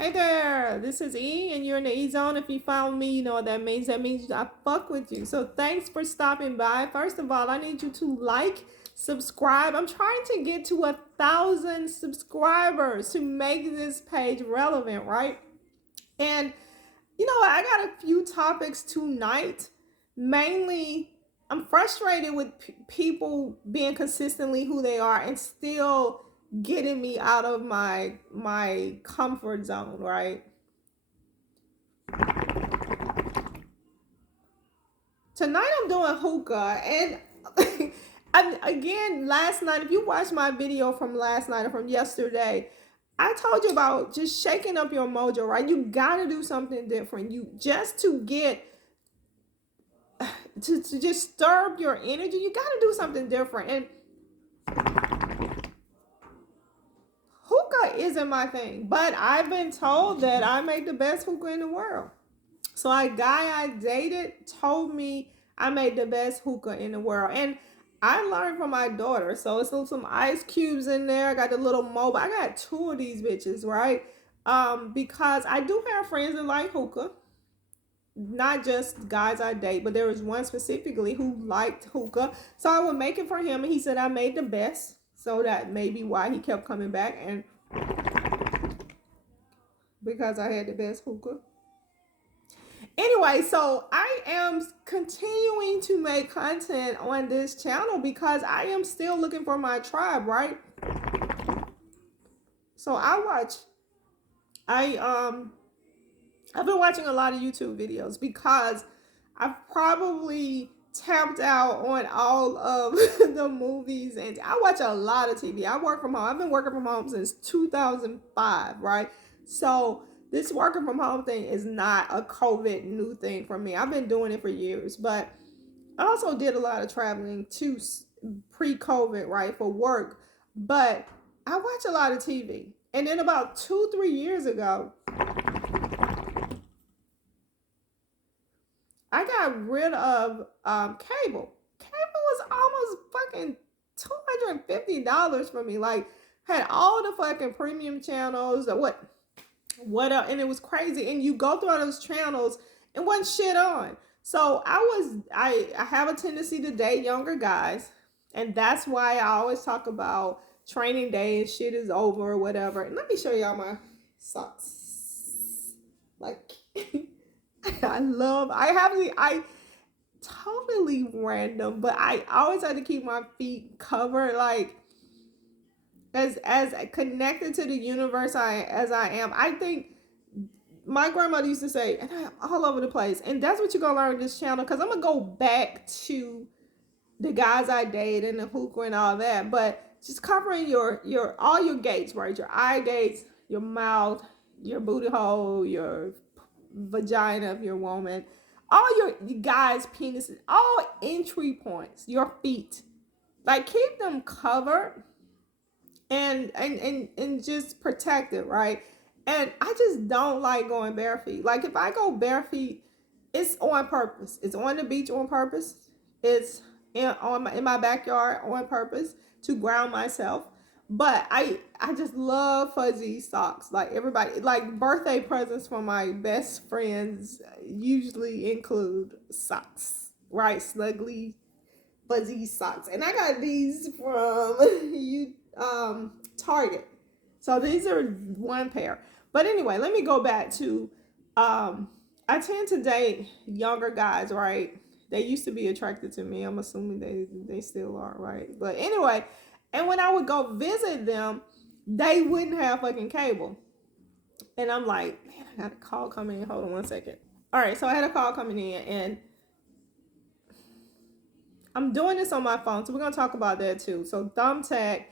Hey there, this is E, and you're in the E zone. If you found me, you know what that means. That means I fuck with you. So thanks for stopping by. First of all, I need you to like, subscribe. I'm trying to get to 1,000 subscribers to make this page relevant, right? And you know what? I got a few topics tonight. Mainly, I'm frustrated with people being consistently who they are and still getting me out of my comfort zone, right? Tonight I'm doing hookah, and again, last night, if you watched my video from last night or from yesterday, I told you about just shaking up your mojo, right? You gotta do something different. You just to get to just stir up your energy, you gotta do something different. And hookah isn't my thing, but I've been told that I make the best hookah in the world. So a guy I dated told me I made the best hookah in the world. And I learned from my daughter. So it's some ice cubes in there. I got the little mobile. I got two of these bitches, right? Because I do have friends that like hookah. Not just guys I date, but there was one specifically who liked hookah. So I would make it for him, and he said I made the best. So that may be why he kept coming back, and because I had the best hookah. Anyway, so I am continuing to make content on this channel because I am still looking for my tribe, right? So I I've been watching a lot of YouTube videos because I've probably tapped out on all of the movies, and I watch a lot of TV. I work from home. I've been working from home since 2005, right? So this working from home thing is not a COVID new thing for me. I've been doing it for years, but I also did a lot of traveling too pre-COVID, right, for work. But I watch a lot of TV. And then about 2, 3 years ago, I got rid of cable. Cable was almost fucking $250 for me. Like, had all the fucking premium channels. What and it was crazy. And you go through all those channels and wasn't shit on. So I have a tendency to date younger guys, and that's why I always talk about training day and shit is over or whatever. And let me show y'all my socks. Like I totally random, but I always had to keep my feet covered, like as connected to the universe as I am. I think my grandmother used to say, and I'm all over the place, and that's what you're gonna learn on this channel, because I'm gonna go back to the guys I date and the hookah and all that, but just covering your all your gates, right? Your eye gates, your mouth, your booty hole, your vagina of your woman, all your guys' penises, all entry points, your feet. Like, keep them covered and just protect it, right? And I just don't like going bare feet. Like, if I go bare feet, it's on purpose. It's on the beach on purpose. It's in my backyard on purpose to ground myself. But I just love fuzzy socks. Like, everybody, like, birthday presents from my best friends usually include socks, right? Snuggly fuzzy socks. And I got these from Target. So these are one pair. But anyway, let me go back to I tend to date younger guys, right? They used to be attracted to me. I'm assuming they still are, right? But anyway, and when I would go visit them, they wouldn't have fucking cable. And I'm like, man, I got a call coming in. Hold on one second. All right, so I had a call coming in, and I'm doing this on my phone, so we're gonna talk about that too. So thumbtack,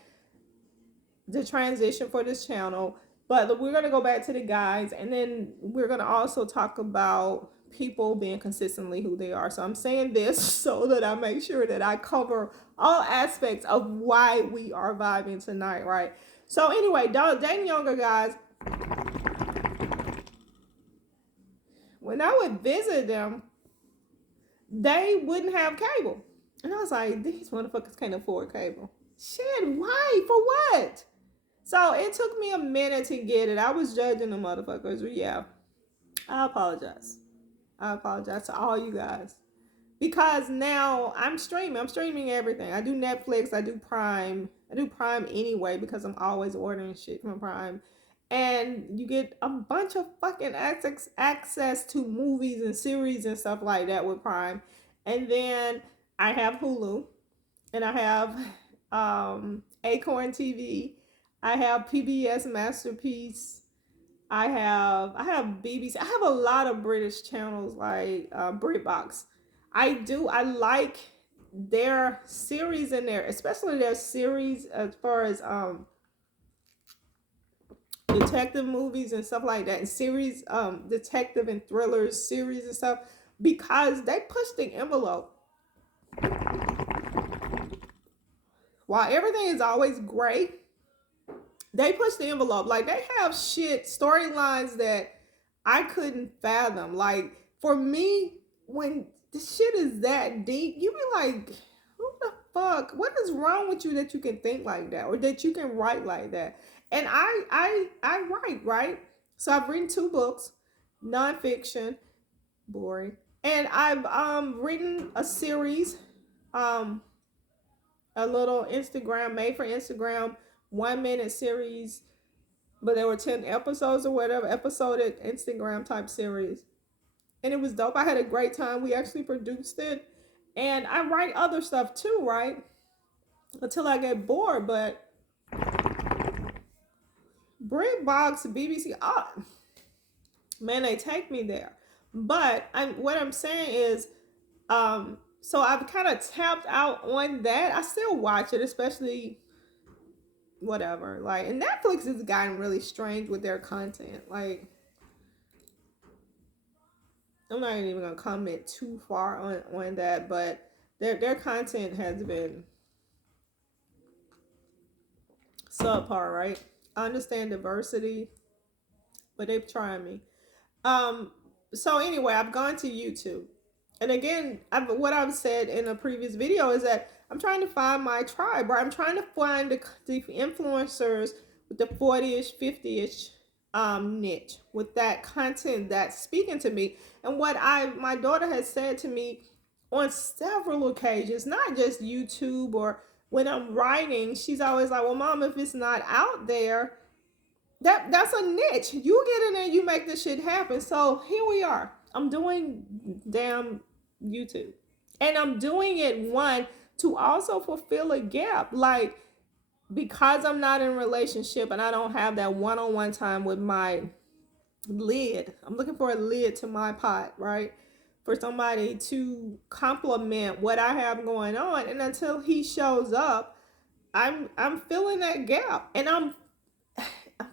the transition for this channel, but we're gonna go back to the guys, and then we're gonna also talk about people being consistently who they are. So I'm saying this so that I make sure that I cover all aspects of why we are vibing tonight, right? So anyway, dating younger guys, when I would visit them, they wouldn't have cable. And I was like, these motherfuckers can't afford cable. Shit, why? For what? So it took me a minute to get it. I was judging the motherfuckers. But yeah, I apologize. I apologize to all you guys. Because now I'm streaming. I'm streaming everything. I do Netflix. I do Prime. I do Prime anyway because I'm always ordering shit from Prime. And you get a bunch of fucking access to movies and series and stuff like that with Prime. And then I have Hulu and I have Acorn TV. I have PBS Masterpiece. I have BBC. I have a lot of British channels like BritBox. I like their series in there, especially their series as far as detective movies and stuff like that, and series detective and thrillers series and stuff, because they push the envelope. While everything is always great, they push the envelope. Like they have shit storylines that I couldn't fathom. Like for me, when the shit is that deep, you be like, who the fuck? What is wrong with you that you can think like that or that you can write like that? And I write, right? So I've written 2 books, nonfiction, boring. And I've written a series, um, a little Instagram made for Instagram 1 minute series, but there were 10 episodes or whatever, episodic Instagram type series. And it was dope. I had a great time. We actually produced it. And I write other stuff too, right? Until I get bored. But BritBox, BBC, oh, man, they take me there. But what I'm saying is, so I've kind of tapped out on that. I still watch it, especially whatever. Like, and Netflix has gotten really strange with their content. Like, I'm not even gonna comment too far on that, but their content has been subpar, right? I understand diversity, but they've tried me. Um, so anyway, I've gone to YouTube, and again, what I've said in a previous video is that I'm trying to find my tribe, right? I'm trying to find the influencers with the 40ish, 50ish niche with that content that's speaking to me. And what my daughter has said to me on several occasions, not just YouTube or when I'm writing, she's always like, "Well, mom, if it's not out there, that's a niche. You get in there, you make this shit happen." So here we are. I'm doing damn YouTube, and I'm doing it one to also fulfill a gap, like because I'm not in a relationship and I don't have that one-on-one time with my lid. I'm looking for a lid to my pot, right? For somebody to complement what I have going on, and until he shows up, I'm filling that gap, and I'm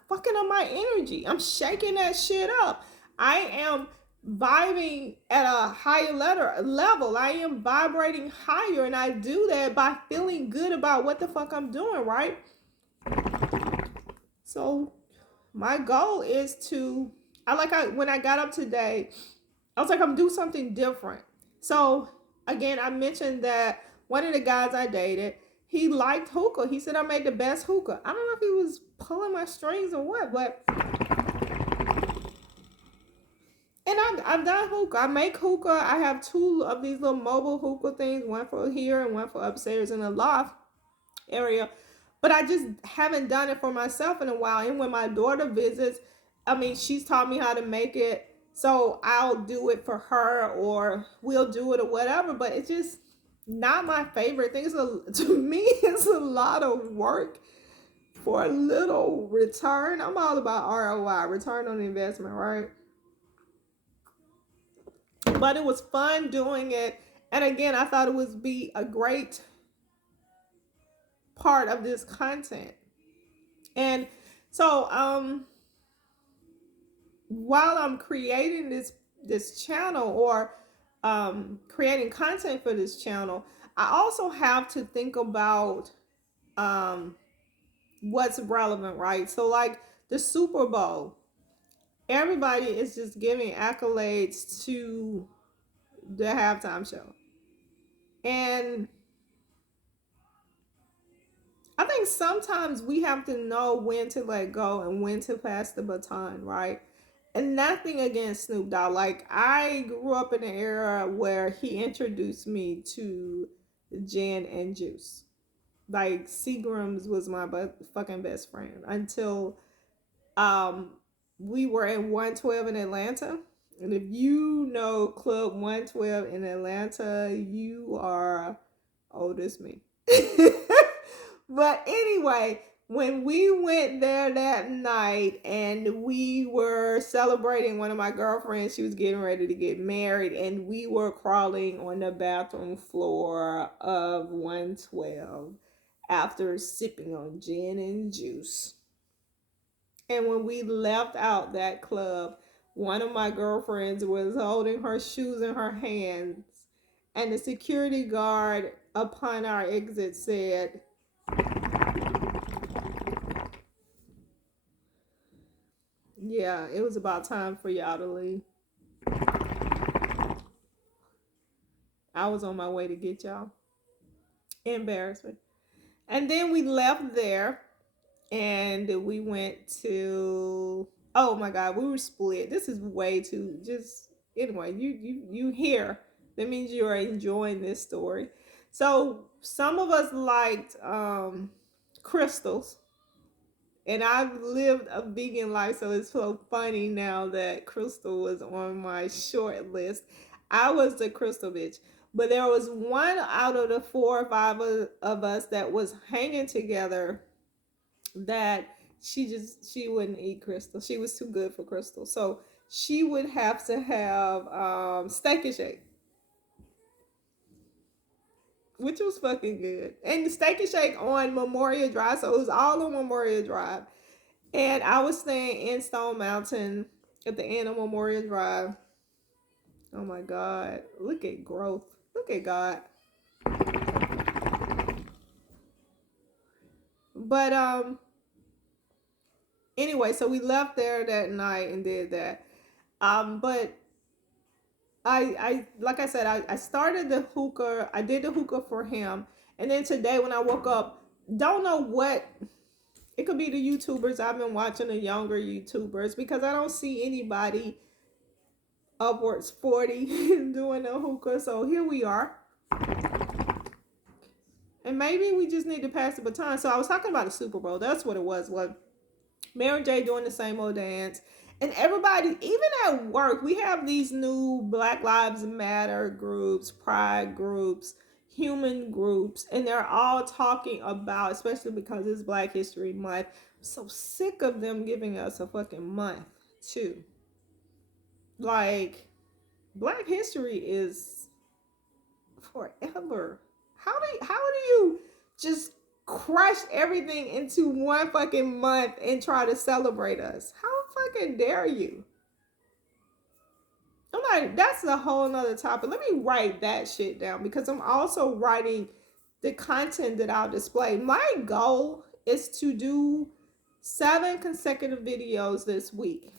fucking on my energy. I'm shaking that shit up. I am vibing at a higher level. I am vibrating higher, and I do that by feeling good about what the fuck I'm doing, right? So my goal is to when I got up today, I was like, I'm do something different. So again, I mentioned that one of the guys I dated, he liked hookah. He said I made the best hookah. I don't know if he was pulling my strings or what, but and I've done hookah. I make hookah. I have 2 of these little mobile hookah things, one for here and one for upstairs in the loft area. But I just haven't done it for myself in a while. And when my daughter visits, I mean, she's taught me how to make it. So I'll do it for her or we'll do it or whatever. But it's just not my favorite thing. To me, it's a lot of work for a little return. I'm all about ROI, return on investment, right? But it was fun doing it. And again, I thought it would be a great part of this content. And so while I'm creating this channel or creating content for this channel, I also have to think about um, what's relevant, right? So like the Super Bowl, everybody is just giving accolades to the halftime show. And I think think sometimes we have to know when to let go and when to pass the baton, right? And nothing against Snoop Dogg. Like, I grew up in an era where he introduced me to gin and juice. Like, Seagram's was my fucking best friend until um we were in 112 in Atlanta. And if you know Club 112 in Atlanta, you are old as me. But anyway, when we went there that night and we were celebrating one of my girlfriends, she was getting ready to get married, and we were crawling on the bathroom floor of 112 after sipping on gin and juice. And when we left out that club, one of my girlfriends was holding her shoes in her hands, and the security guard upon our exit said, "Yeah, it was about time for y'all to leave. I was on my way to get y'all." Embarrassment. And then we left there and we went to, oh my God, we were split. This is way too just anyway, you hear. That means you are enjoying this story. So some of us liked crystals. And I've lived a vegan life, so it's so funny now that Crystal was on my short list. I was the Crystal bitch. But there was one out of the 4 or 5 of us that was hanging together that she wouldn't eat Crystal. She was too good for Crystal. So she would have to have Steak and Shake, which was fucking good. And the Steak and Shake on Memorial Drive, so it was all on Memorial Drive. And I was staying in Stone Mountain at the end of Memorial Drive. Oh my God. Look at growth. Look at God. But anyway, so we left there that night and did that. But I like I said, I started the hookah. I did the hookah for him. And then today when I woke up, don't know what, it could be the YouTubers. I've been watching the younger YouTubers because I don't see anybody upwards 40 doing a hookah. So here we are. And maybe we just need to pass the baton. So I was talking about the Super Bowl. That's what it was. What Mary J doing the same old dance. And everybody, even at work, we have these new Black Lives Matter groups, pride groups, human groups, and they're all talking about, especially because it's Black History Month. I'm so sick of them giving us a fucking month too. Like, Black history is forever. How do you just crush everything into one fucking month and try to celebrate us? How fucking dare you? I'm like, that's a whole nother topic. Let me write that shit down because I'm also writing the content that I'll display. My goal is to do 7 consecutive videos this week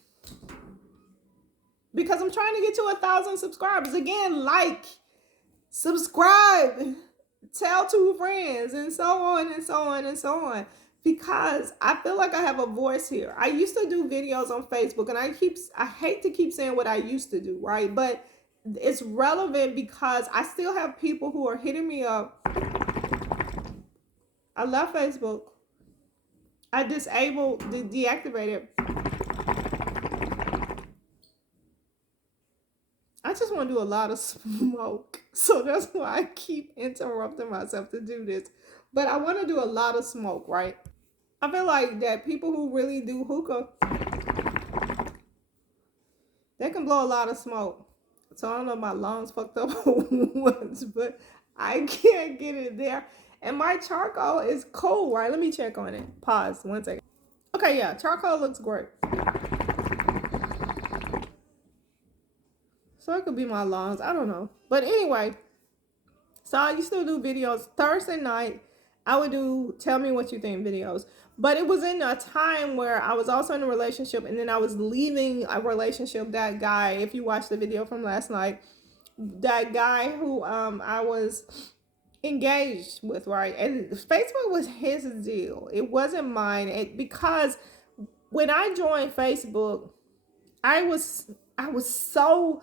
because I'm trying to get to 1,000 subscribers. Again, like, subscribe, tell 2 friends, and so on and so on and so on. Because I feel like I have a voice here. I used to do videos on Facebook, and I hate to keep saying what I used to do, right? But it's relevant because I still have people who are hitting me up. I love Facebook. I disabled, deactivated. I just want to do a lot of smoke. So that's why I keep interrupting myself to do this. But I want to do a lot of smoke, right? I feel like that people who really do hookah, they can blow a lot of smoke. So I don't know if my lungs fucked up once, but I can't get it there. And my charcoal is cool, right? Let me check on it. Pause 1 second. Okay, yeah, charcoal looks great. So it could be my lungs. I don't know. But anyway, so I used to do videos Thursday night. I would do tell me what you think videos. But it was in a time where I was also in a relationship and then I was leaving a relationship. That guy, if you watched the video from last night, that guy who I was engaged with, right? And Facebook was his deal. It wasn't mine. Because when I joined Facebook, I was I was so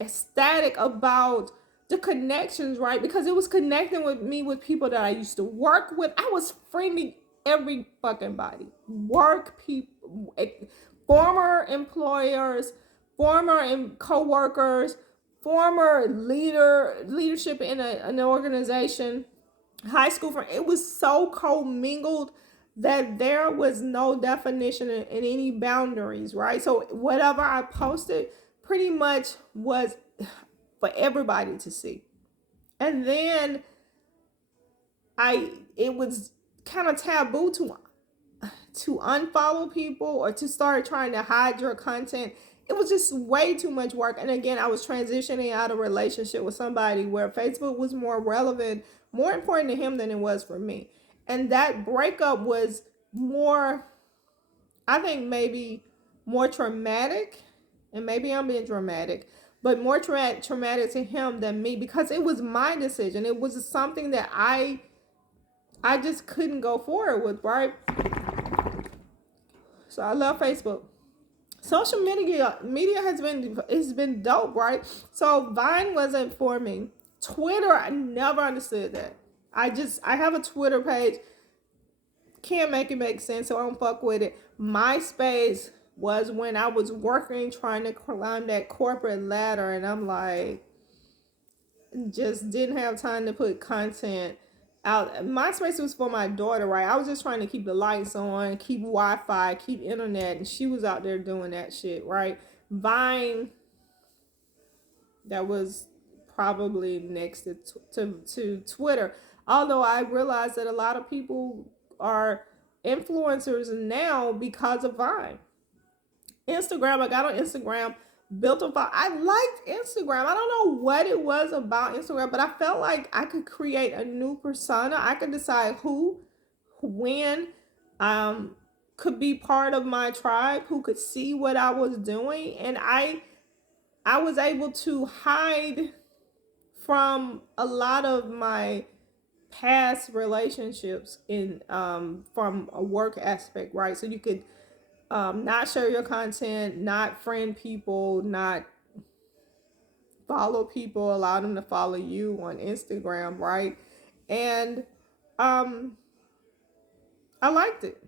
ecstatic about the connections, right? Because it was connecting with me with people that I used to work with. I was friendly every fucking body, work people, former employers, former co-workers, former leadership in an organization, high school friend. It was so commingled that there was no definition in any boundaries, right? So whatever I posted pretty much was for everybody to see. And then it was kind of taboo to unfollow people or to start trying to hide your content. It was just way too much work. And again, I was transitioning out of a relationship with somebody where Facebook was more relevant, more important to him than it was for me. And that breakup was more, I think, maybe more traumatic. And maybe I'm being dramatic, but more traumatic to him than me, because it was my decision. It was something that I just couldn't go forward with, right? So I love Facebook. Social media has been dope, right? So Vine wasn't for me. Twitter, I never understood that. I have a Twitter page. Can't make it make sense, so I don't fuck with it. MySpace was when I was working, trying to climb that corporate ladder, and I'm like, just didn't have time to put content out. MySpace was for my daughter, right? I was just trying to keep the lights on, keep Wi-Fi, keep internet, and she was out there doing that shit, right? Vine, that was probably next to Twitter. Although I realized that a lot of people are influencers now because of Vine. Instagram, I got on Instagram, built a file. I liked Instagram. I don't know what it was about Instagram, but I felt like I could create a new persona. I could decide who, when, could be part of my tribe, who could see what I was doing, and I was able to hide from a lot of my past relationships in from a work aspect, right? So you could not share your content, not friend people, not follow people, allow them to follow you on Instagram, right? And um, I liked it.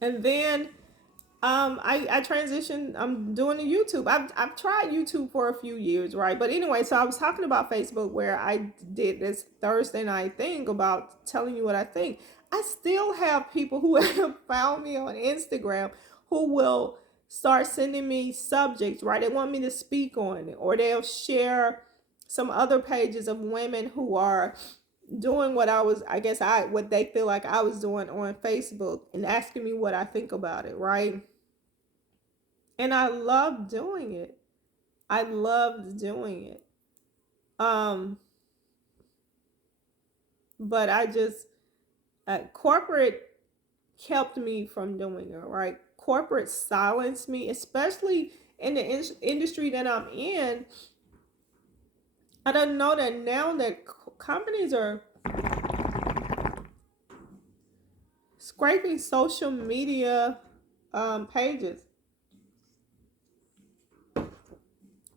And then I transitioned. I'm doing the YouTube. I've tried YouTube for a few years, right? But anyway, so I was talking about Facebook, where I did this Thursday night thing about telling you what I think. I still have people who have found me on Instagram who will start sending me subjects, right? They want me to speak on it, or they'll share some other pages of women who are doing what I was, I guess, what they feel like I was doing on Facebook, and asking me what I think about it, right? And I loved doing it. I loved doing it. Um, but I just corporate kept me from doing it, right? Corporate silenced me, especially in the industry that I'm in. I don't know that now that companies are scraping social media pages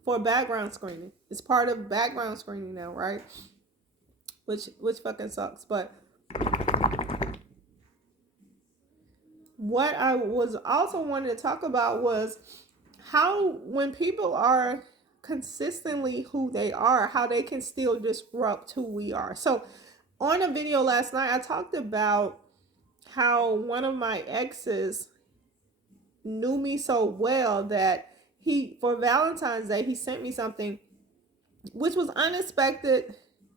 for background screening. It's part of background screening now, right? Which fucking sucks. But what I was also wanting to talk about was how, when people are consistently who they are, how they can still disrupt who we are. So on a video last night, I talked about how one of my exes knew me so well that for Valentine's Day, he sent me something which was unexpected,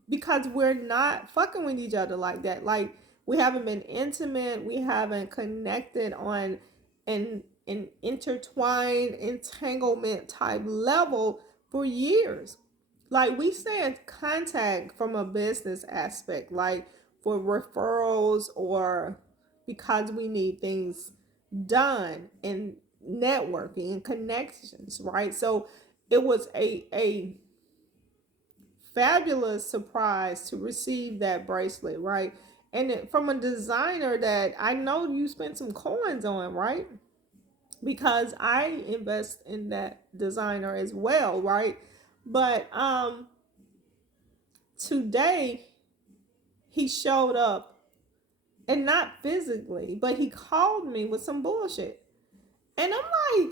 because we're not fucking with each other like that. Like, we haven't been intimate, we haven't connected on an intertwined entanglement type level for years. Like, we stay in contact from a business aspect, like for referrals, or because we need things done, and networking and connections, right? So it was a fabulous surprise to receive that bracelet, right? And from a designer that I know you spent some coins on, right? Because I invest in that designer as well, right? But today he showed up, and not physically, but he called me with some bullshit. And I'm like,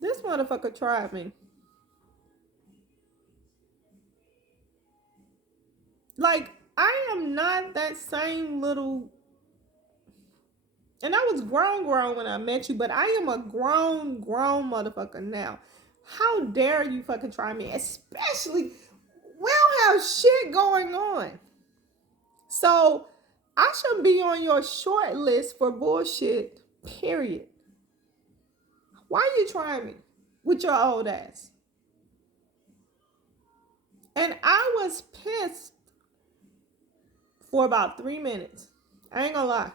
this motherfucker tried me. Like, I am not that same little, and I was grown when I met you, but I am a grown motherfucker now. How dare you fucking try me? Especially, we don't have shit going on. So I should be on your short list for bullshit, period. Why are you trying me with your old ass? And I was pissed for about 3 minutes. I ain't gonna lie.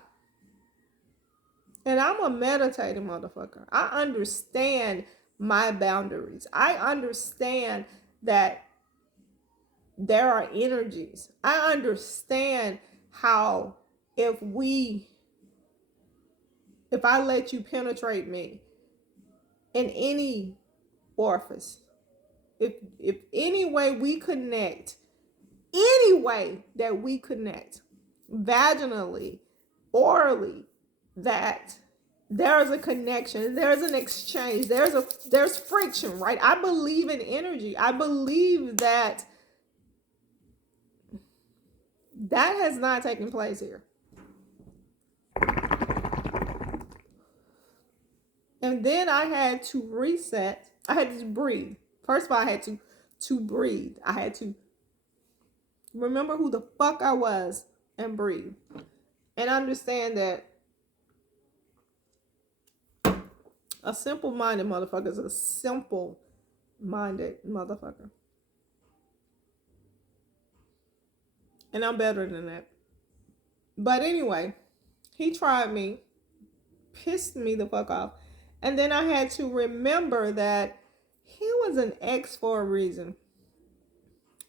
And I'm a meditating motherfucker. I understand my boundaries. I understand that there are energies. I understand how if I let you penetrate me in any orifice, if any way we connect, any way that we connect, vaginally, orally, that there's a connection, there's an exchange, there's friction, right? I believe in energy. I believe that has not taken place here. And then I had to reset. I had to breathe. First of all, I had to breathe. I had to remember who the fuck I was and breathe. And understand that a simple-minded motherfucker is a simple-minded motherfucker. And I'm better than that. But anyway, he tried me, pissed me the fuck off. And then I had to remember that he was an ex for a reason.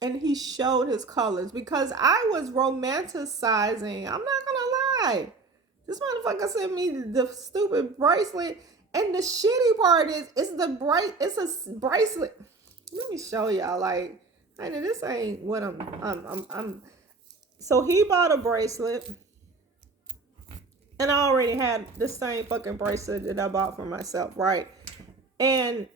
And he showed his colors because I was romanticizing. I'm not gonna lie. This motherfucker sent me the stupid bracelet. And the shitty part is it's a bracelet. Let me show y'all. Like, honey, this ain't what I'm so he bought a bracelet. And I already had the same fucking bracelet that I bought for myself, right? And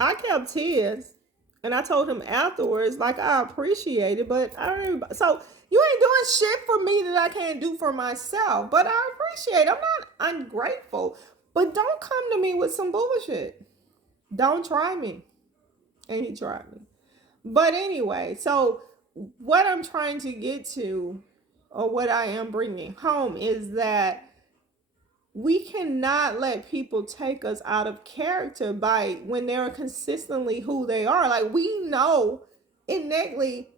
I kept his. And I told him afterwards, like, I appreciate it, but I don't even, so you ain't doing shit for me that I can't do for myself. But I appreciate it. I'm not ungrateful. But don't come to me with some bullshit. Don't try me. And he tried me. But anyway, so what I'm trying to get to, or what I am bringing home, is that we cannot let people take us out of character by when they're consistently who they are. Like, we know innately,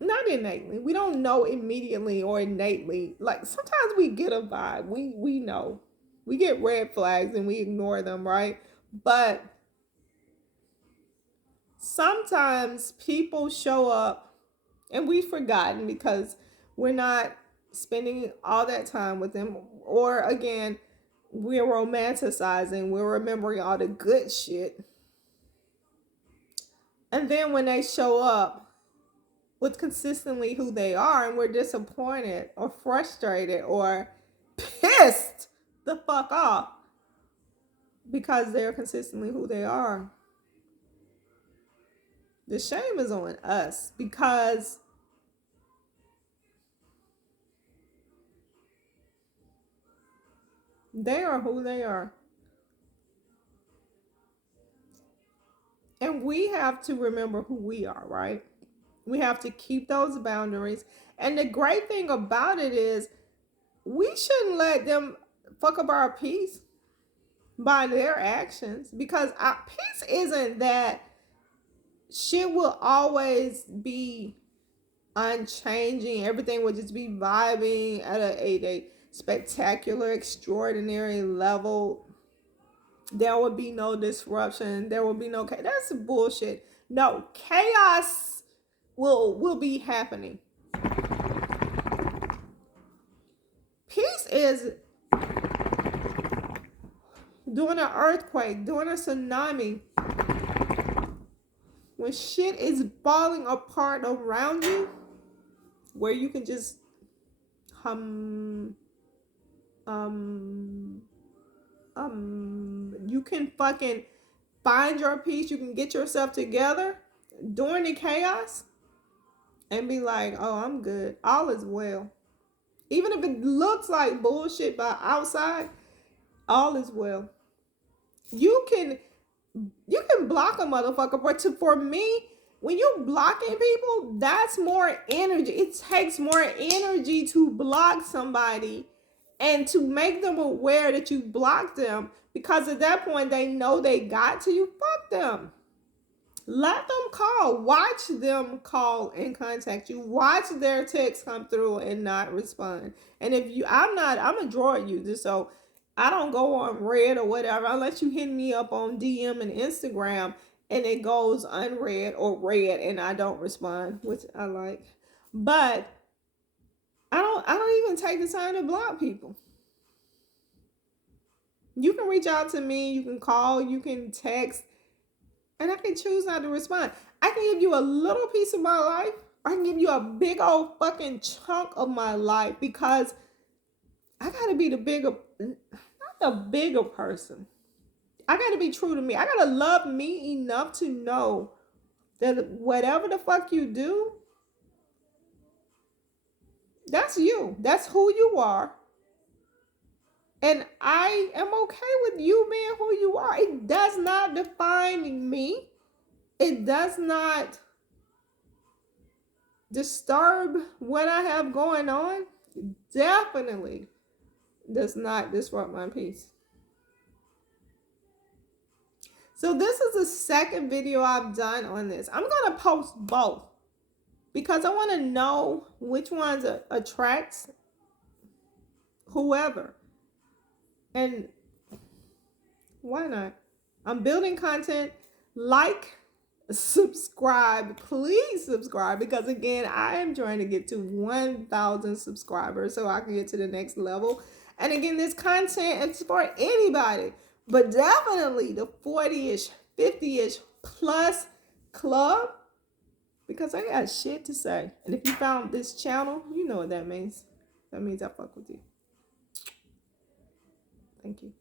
not innately, we don't know immediately or innately. Like, sometimes we get a vibe. We know. We get red flags and we ignore them, right? But sometimes people show up and we've forgotten because we're not spending all that time with them. Or again, we're romanticizing, we're remembering all the good shit. And then when they show up with consistently who they are and we're disappointed or frustrated or pissed the fuck off because they're consistently who they are, the shame is on us because they are who they are. And we have to remember who we are, right? We have to keep those boundaries. And the great thing about it is we shouldn't let them fuck up our peace by their actions, because our peace isn't that shit will always be unchanging. Everything will just be vibing at a spectacular, extraordinary level. There will be no disruption. There will be no chaos. That's bullshit. No, chaos will be happening. Peace is during an earthquake, during a tsunami, when shit is falling apart around you, where you can just you can fucking find your peace, you can get yourself together during the chaos and be like, oh, I'm good, all is well. Even if it looks like bullshit by outside, all is well. You can block a motherfucker, but for me, when you blocking people, that's more energy. It takes more energy to block somebody and to make them aware that you blocked them, because at that point they know they got to you. Fuck them. Let them call. Watch them call and contact you. Watch their text come through and not respond. And if you, I'm a Droid user, so I don't go on red or whatever unless you hit me up on DM and Instagram and it goes unread or read and I don't respond, which I like. But I don't even take the time to block people. You can reach out to me, you can call, you can text, and I can choose not to respond. I can give you a little piece of my life, or I can give you a big old fucking chunk of my life, because I gotta be the bigger, not the bigger person. I gotta be true to me. I gotta love me enough to know that whatever the fuck you do, that's you. That's who you are. And I am okay with you being who you are. It does not define me. It does not disturb what I have going on. Definitely does not disrupt my peace. So this is the second video I've done on this. I'm going to post both because I want to know which ones attracts whoever. And why not? I'm building content. Like, subscribe, please subscribe, because again, I am trying to get to 1,000 subscribers so I can get to the next level. And again, this content is for anybody, but definitely the 40-ish, 50-ish plus club, because I got shit to say. And if you found this channel, you know what that means. That means I fuck with you. Thank you.